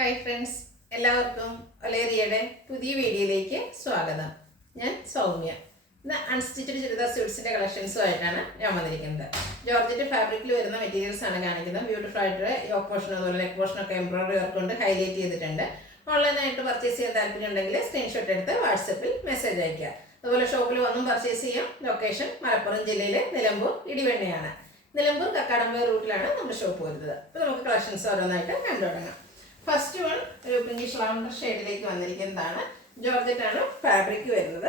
Hi friends, എല്ലാവർക്കും ഒലേറിയയുടെ പുതിയ വീഡിയോയിലേക്ക് സ്വാഗതം. ഞാൻ സൗമ്യ. ഇന്ന് അൺസ്റ്റിച്ചഡ് ചുരിദാർ സ്യൂട്ട്സിൻ്റെ കളക്ഷൻസുമായിട്ടാണ് ഞാൻ വന്നിരിക്കുന്നത്. ജോർജറ്റ് ഫാബ്രിക്കിൽ വരുന്ന മെറ്റീരിയൽസ് ആണ് കാണിക്കുന്നത്. ബ്യൂട്ടിഫുൾ ആയിട്ട് യോക്ക് പോർഷൻ അതുപോലെ നെക്ക് പോർഷനൊക്കെ എംബ്രോയിഡറി വർക്ക് കൊണ്ട് ഹൈലൈറ്റ് ചെയ്തിട്ടുണ്ട്. ഓൺലൈനായിട്ട് പർച്ചേസ് ചെയ്യാൻ താല്പര്യം ഉണ്ടെങ്കിൽ സ്ക്രീൻഷോട്ട് എടുത്ത് വാട്സപ്പിൽ മെസ്സേജ് അയയ്ക്കുക. അതുപോലെ ഷോപ്പിൽ വന്നും പർച്ചേസ് ചെയ്യാം. ലൊക്കേഷൻ മലപ്പുറം ജില്ലയിലെ നിലമ്പൂർ ഇടിവെണ്ണയാണ്. നിലമ്പൂർ കക്കാടംപൊയിൽ റൂട്ടിലാണ് നമ്മുടെ ഷോപ്പ് വരുന്നത്. അപ്പോൾ നമുക്ക് കളക്ഷൻസ് ഓരോന്നായിട്ട് കണ്ടു തുടങ്ങാം. ഫസ്റ്റ് വൺ ഒരു പിങ്കിഷ് ലാവൻഡർ ഷെയ്ഡിലേക്ക് വന്നിരിക്കുന്നതാണ്. ജോർജറ്റ് ആണ് ഫാബ്രിക് വരുന്നത്.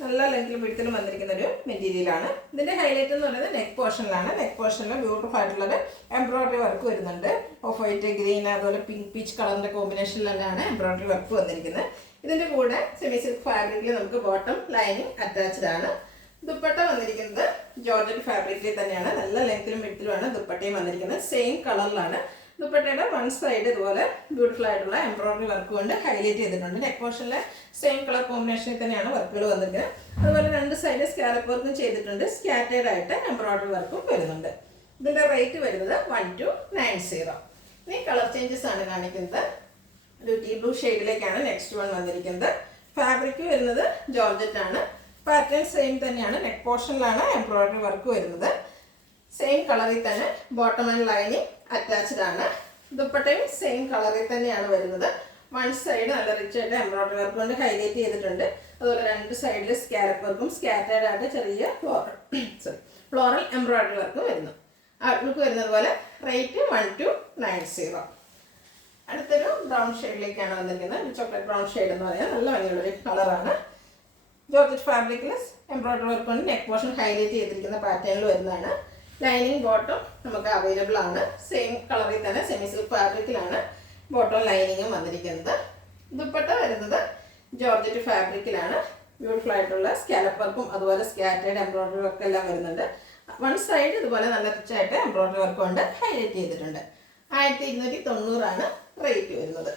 നല്ല ലെങ്തിലും വിഡ്ത്തിലും വന്നിരിക്കുന്ന ഒരു മെറ്റീരിയലാണ്. ഇതിന്റെ ഹൈലൈറ്റ് എന്ന് പറയുന്നത് നെക്ക് പോർഷനിലാണ്. നെക്ക് പോർഷനിൽ ബ്യൂട്ടിഫുൾ ആയിട്ടുള്ളത് എംബ്രോയിഡറി വർക്ക് വരുന്നുണ്ട്. ഓഫ് വൈറ്റ്, ഗ്രീൻ, അതുപോലെ പിങ്ക് പീച്ച് കളറിന്റെ കോമ്പിനേഷനിലാണ് എംബ്രോയിഡറി വർക്ക് വന്നിരിക്കുന്നത്. ഇതിന്റെ കൂടെ സെമി സിൽക്ക് ഫാബ്രിക്കിൽ നമുക്ക് ബോട്ടം ലൈനിങ് അറ്റാച്ച്ഡ് ആണ്. ദുപ്പട്ട വന്നിരിക്കുന്നത് ജോർജറ്റ് ഫാബ്രിക്കിൽ തന്നെയാണ്. നല്ല ലെങ്തിലും വിഡ്ത്തിലുമാണ് ദുപ്പട്ടയും വന്നിരിക്കുന്നത്. സെയിം കളറിലാണ്. ദുപ്പട്ടയുടെ വൺ സൈഡ് ഇതുപോലെ ബ്യൂട്ടിഫുൾ ആയിട്ടുള്ള എംബ്രോയിഡറി വർക്ക് കൊണ്ട് ഹൈലൈറ്റ് ചെയ്തിട്ടുണ്ട്. നെക്ക് പോർഷനിലെ സെയിം കളർ കോമ്പിനേഷനിൽ തന്നെയാണ് വർക്കുകൾ വന്നിരിക്കുന്നത്. അതുപോലെ രണ്ട് സൈഡ് സ്കാലപ്പ് വർക്കും ചെയ്തിട്ടുണ്ട്. സ്കാറ്റേഡ് ആയിട്ട് എംബ്രോയിഡറി വർക്കും വരുന്നുണ്ട്. ഇതിന്റെ റേറ്റ് വരുന്നത് 1290. ഇനി കളർ ചേഞ്ചസ് ആണ് കാണിക്കുന്നത്. ഒരു ടീ ബ്ലൂ ഷെയ്ഡിലേക്കാണ് നെക്സ്റ്റ് വൺ വന്നിരിക്കുന്നത്. ഫാബ്രിക് വരുന്നത് ജോർജറ്റ് ആണ്. പാറ്റേൺ സെയിം തന്നെയാണ്. നെക്ക് പോർഷനിലാണ് എംബ്രോയിഡറി വർക്ക് വരുന്നത്. സെയിം കളറിൽ തന്നെ ബോട്ടം ആൻഡ് ലൈനിങ് അറ്റാച്ച്ഡ് ആണ്. ദുപ്പട്ടയും സെയിം കളറിൽ തന്നെയാണ് വരുന്നത്. വൺ സൈഡ് നല്ല റിച്ച് ആയിട്ട് എംബ്രോയിഡറി വർക്ക് കൊണ്ട് ഹൈലൈറ്റ് ചെയ്തിട്ടുണ്ട്. അതുപോലെ രണ്ട് സൈഡിൽ സ്കാലപ്പ് വർക്കും സ്കാറ്റേഡ് ആയിട്ട് ചെറിയ ഫ്ലോറൽ എംബ്രോയിഡറി വർക്കും വരുന്നു. ഔട്ട്ലുക്ക് വരുന്നത് പോലെ. റേറ്റ് 1290. അടുത്തൊരു ബ്രൗൺ ഷെയ്ഡിലേക്കാണ് വന്നിരിക്കുന്നത്. ചോക്ലേറ്റ് ബ്രൗൺ ഷെയ്ഡ് എന്ന് പറയുന്നത് നല്ല ഭംഗിയുള്ളൊരു കളറാണ്. ജോർജറ്റ് ഫാബ്രിക്കിൽ എംബ്രോയിഡറി വർക്ക് കൊണ്ട് നെക്ക് പോർഷൻ ഹൈലൈറ്റ് ചെയ്തിരിക്കുന്ന പാറ്റേണിൽ വരുന്നതാണ്. ലൈനിങ് ബോട്ടം നമുക്ക് അവൈലബിൾ ആണ്. സെയിം കളറിൽ തന്നെ സെമി സിൽക്ക് ഫാബ്രിക്കിലാണ് ബോട്ടം ലൈനിങ്ങും വന്നിരിക്കുന്നത്. ദുപ്പട്ട വരുന്നത് ജോർജറ്റ് ഫാബ്രിക്കിലാണ്. ബ്യൂട്ടിഫുൾ ആയിട്ടുള്ള സ്കാലപ്പ് വർക്കും അതുപോലെ സ്കാറ്റേഡ് എംബ്രോയിഡറി വർക്ക് എല്ലാം വരുന്നുണ്ട്. വൺ സൈഡ് ഇതുപോലെ നല്ല റിച്ച് ആയിട്ട് എംബ്രോയിഡറി വർക്ക് കൊണ്ട് ഹൈലൈറ്റ് ചെയ്തിട്ടുണ്ട്. 1290 റേറ്റ് വരുന്നത്.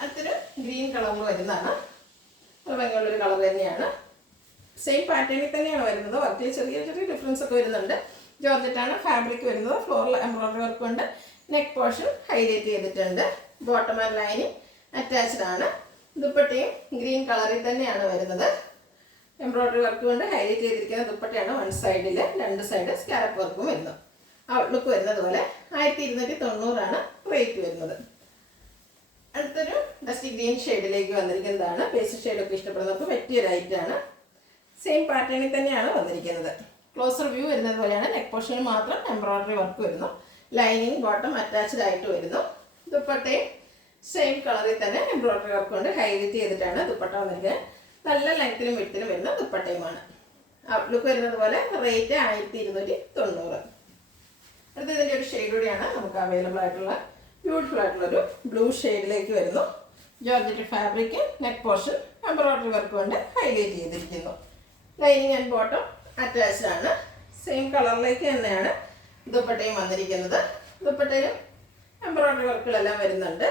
അടുത്തൊരു ഗ്രീൻ കളറിൽ വരുന്നതാണ്. ഒരു ഭംഗിയുള്ളൊരു കളർ തന്നെയാണ്. സെയിം പാറ്റേണിൽ തന്നെയാണ് വരുന്നത്. വർക്കിൽ ചെറിയ ചെറിയ ഡിഫറൻസ് ഒക്കെ വരുന്നുണ്ട്. ജോർജറ്റ് ആണ് ഫാബ്രിക് വരുന്നത്. ഫ്ലോറൽ എംബ്രോയിഡറി വർക്ക് കൊണ്ട് നെക്ക് പോർഷൻ ഹൈലൈറ്റ് ചെയ്തിട്ടുണ്ട്. ബോട്ടം ആൻഡ് ലൈനിങ് അറ്റാച്ച്ഡ് ആണ്. ദുപ്പട്ടയും ഗ്രീൻ കളറിൽ തന്നെയാണ് വരുന്നത്. എംബ്രോയിഡറി വർക്ക് കൊണ്ട് ഹൈലൈറ്റ് ചെയ്തിരിക്കുന്ന ദുപ്പട്ടയാണ്. വൺ സൈഡിൽ രണ്ട് സൈഡ് സ്കാലപ്പ് വർക്കും വരുന്നു. ഔട്ട്ലുക്ക് വരുന്നത് പോലെ. 1290 റേറ്റ് വരുന്നത്. അടുത്തൊരു ഡസ്റ്റി ഗ്രീൻ ഷെയ്ഡിലേക്ക് വന്നിരിക്കുന്നതാണ്. പേസ്റ്റ് ഷെയ്ഡൊക്കെ ഇഷ്ടപ്പെടുന്നവർക്ക് പറ്റിയൊരു ഐറ്റാണ്. സെയിം പാറ്റേണിൽ തന്നെയാണ് വന്നിരിക്കുന്നത്. ക്ലോസർ വ്യൂ വരുന്നത് പോലെയാണ്. നെക്ക് പോർഷനിൽ മാത്രം എംബ്രോയിഡറി വർക്ക് വരുന്നു. ലൈനിങ് ബോട്ടം അറ്റാച്ച്ഡ് ആയിട്ട് വരുന്നു. ദുപ്പട്ടയും സെയിം കളറിൽ തന്നെ എംബ്രോയിഡറി വർക്ക് കൊണ്ട് ഹൈലൈറ്റ് ചെയ്തിട്ടാണ് ദുപ്പട്ട വന്നിരിക്കുന്നത്. നല്ല ലെങ്ത്തിലും വിഡ്ത്തിലും വരുന്ന ദുപ്പട്ടയുമാണ്. ഔട്ട്ലുക്ക് വരുന്നത് പോലെ. റേറ്റ് 1290. അടുത്ത ഇതിൻ്റെ ഒരു ഷെയ്ഡ് കൂടിയാണ് നമുക്ക് അവൈലബിൾ ആയിട്ടുള്ള. ബ്യൂട്ടിഫുൾ ആയിട്ടുള്ളൊരു ബ്ലൂ ഷെയ്ഡിലേക്ക് വരുന്നു. Georgette fabric, neck portion embroidery work കൊണ്ട് ഹൈലൈറ്റ് ചെയ്തിരിക്കുന്നു. ലൈനിങ് ആൻഡ് ബോട്ടം അറ്റാച്ച്ഡ് ആണ്. സെയിം കളറിലേക്ക് തന്നെയാണ് ദുപ്പട്ടയും വന്നിരിക്കുന്നത്. ദുപ്പട്ടയിലും എംബ്രോയിഡറി വർക്കുകളെല്ലാം വരുന്നുണ്ട്.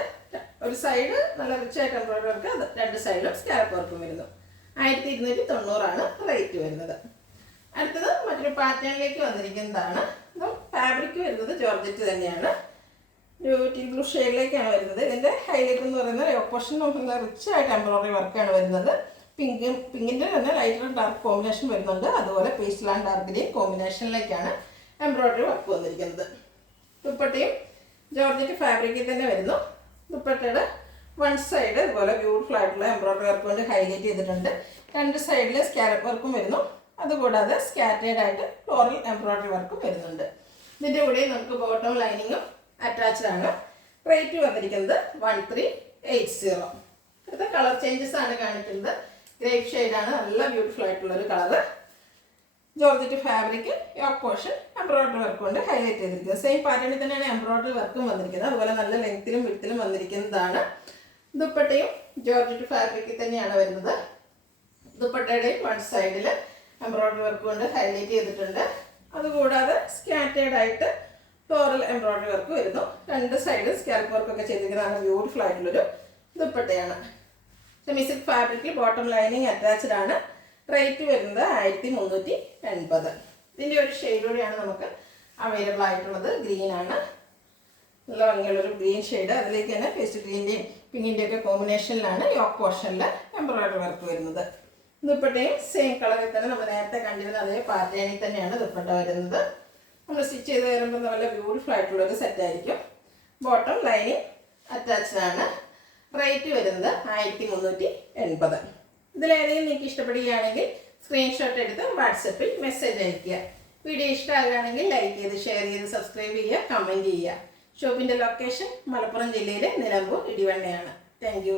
ഒരു സൈഡ് നല്ല റിച്ച് ആയിട്ട് എംബ്രോയിഡറി വർക്ക്, രണ്ട് സൈഡിലും സ്കാലപ്പ് വർക്കും വരുന്നു. 1290 റേറ്റ് വരുന്നത്. അടുത്തത് മറ്റൊരു പാറ്റേണിലേക്ക് വന്നിരിക്കുന്നതാണ്. ഫാബ്രിക് വരുന്നത് ജോർജറ്റ് തന്നെയാണ്. ഒരു ടീ ബ്ലൂ ഷെയ്ഡിലേക്കാണ് വരുന്നത്. ഇതിൻ്റെ ഹൈലൈറ്റ് എന്ന് പറയുന്നത് ഓപ്പോഷൻ നോക്കുന്ന റിച്ച് ആയിട്ട് എംബ്രോയിഡറി വർക്കാണ് വരുന്നത്. പിങ്കിൻ്റെ തന്നെ ലൈറ്റ് ആൻഡ് ഡാർക്ക് കോമ്പിനേഷൻ വരുന്നുണ്ട്. അതുപോലെ പേസ്റ്റൽ ആൻഡ് ഡാർക്ക് ഗ്രീൻ കോമ്പിനേഷനിലേക്കാണ് എംബ്രോയിഡറി വർക്ക് വന്നിരിക്കുന്നത്. ദുപ്പട്ടയും ജോർജറ്റ് ഫാബ്രിക്കിൽ തന്നെ വരുന്നു. ദുപ്പട്ടയുടെ വൺ സൈഡ് ഇതുപോലെ ബ്യൂട്ടിഫുൾ ആയിട്ടുള്ള എംബ്രോയിഡറി വർക്ക് കൊണ്ട് ഹൈലൈറ്റ് ചെയ്തിട്ടുണ്ട്. രണ്ട് സൈഡിൽ സ്കാലപ്പ് വർക്കും വരുന്നു. അതുകൂടാതെ സ്കാറ്റേഡ് ആയിട്ട് ഫ്ലോറൽ എംബ്രോയിഡറി വർക്കും വരുന്നുണ്ട്. ഇതിൻ്റെ കൂടെ നമുക്ക് ബോട്ടം ലൈനിങ്ങും അറ്റാച്ച്ഡ് ആണ്. റേറ്റ് വന്നിരിക്കുന്നത് 1380. അടുത്ത കളർ ചേഞ്ചസ് ആണ് കാണിക്കുന്നത്. ഗ്രേപ്പ് ഷെയ്ഡാണ്. നല്ല ബ്യൂട്ടിഫുൾ ആയിട്ടുള്ളൊരു colour. Georgette fabric, yoke portion embroidery work കൊണ്ട് ഹൈലൈറ്റ് ചെയ്തിരിക്കുന്നത്. സെയിം പാറ്റേണിൽ തന്നെയാണ് എംബ്രോയിഡറി വർക്കും വന്നിരിക്കുന്നത്. അതുപോലെ നല്ല ലെങ്ത്തിലും വിഡ്ത്തിലും വന്നിരിക്കുന്നതാണ്. ദുപ്പട്ടയും ജോർജറ്റ് ഫാബ്രിക്കിൽ തന്നെയാണ് വരുന്നത്. ദുപ്പട്ടയുടെ വൺ സൈഡിൽ എംബ്രോയിഡറി വർക്ക് കൊണ്ട് ഹൈലൈറ്റ് ചെയ്തിട്ടുണ്ട്. അതുകൂടാതെ സ്കാറ്റേഡ് ആയിട്ട് ഫ്ലോറൽ എംബ്രോയിഡറി വർക്ക് വരുന്നു. രണ്ട് സൈഡ് സ്കാൽപ്പ് വർക്കൊക്കെ ചെയ്തിരിക്കുന്നതാണ്. ബ്യൂട്ടിഫുൾ ആയിട്ടുള്ളൊരു ദുപ്പട്ടയാണ്. സെമി സിൽക്ക് ഫാബ്രിക്കിൽ ബോട്ടം ലൈനിങ് അറ്റാച്ച്ഡ് ആണ്. റേറ്റ് വരുന്നത് 1380. ഇതിൻ്റെ ഒരു ഷെയ്ഡ് കൂടിയാണ് നമുക്ക് അവൈലബിൾ ആയിട്ടുള്ളത്. ഗ്രീൻ ആണ്. നല്ല ഭംഗിയുള്ളൊരു ഗ്രീൻ ഷെയ്ഡ്. അതിലേക്ക് തന്നെ പേസ്റ്റ് ഗ്രീൻ്റെയും പിങ്കിൻ്റെയും ഒക്കെ കോമ്പിനേഷനിലാണ് യോക്ക് പോർഷനിൽ എംബ്രോയിഡറി വർക്ക് വരുന്നത്. ദുപ്പട്ടയും സെയിം കളറിൽ തന്നെ നമ്മൾ നേരത്തെ കണ്ടിരുന്ന അതേ പാറ്റേണിൽ തന്നെയാണ് ദുപ്പട്ട വരുന്നത്. നമ്മൾ സ്റ്റിച്ച് ചെയ്ത് വരുമ്പോൾ നല്ല ബ്യൂട്ടിഫുൾ ആയിട്ടുള്ളൊരു സെറ്റായിരിക്കും. ബോട്ടം ലൈനിങ് അറ്റാച്ച്ഡ് ആണ്. റേറ്റ് വരുന്നത് 1380. ഇതിലേതെങ്കിലും നിങ്ങൾക്ക് ഇഷ്ടപ്പെടുകയാണെങ്കിൽ സ്ക്രീൻഷോട്ട് എടുത്ത് വാട്സപ്പിൽ മെസ്സേജ് അയയ്ക്കുക. വീഡിയോ ഇഷ്ടമാകുകയാണെങ്കിൽ ലൈക്ക് ചെയ്ത് ഷെയർ ചെയ്ത് സബ്സ്ക്രൈബ് ചെയ്യുക, കമൻറ്റ് ചെയ്യുക. ഷോപ്പിൻ്റെ ലൊക്കേഷൻ മലപ്പുറം ജില്ലയിലെ നിലമ്പൂർ ഇടിവണ്ണയാണ്. Thank you.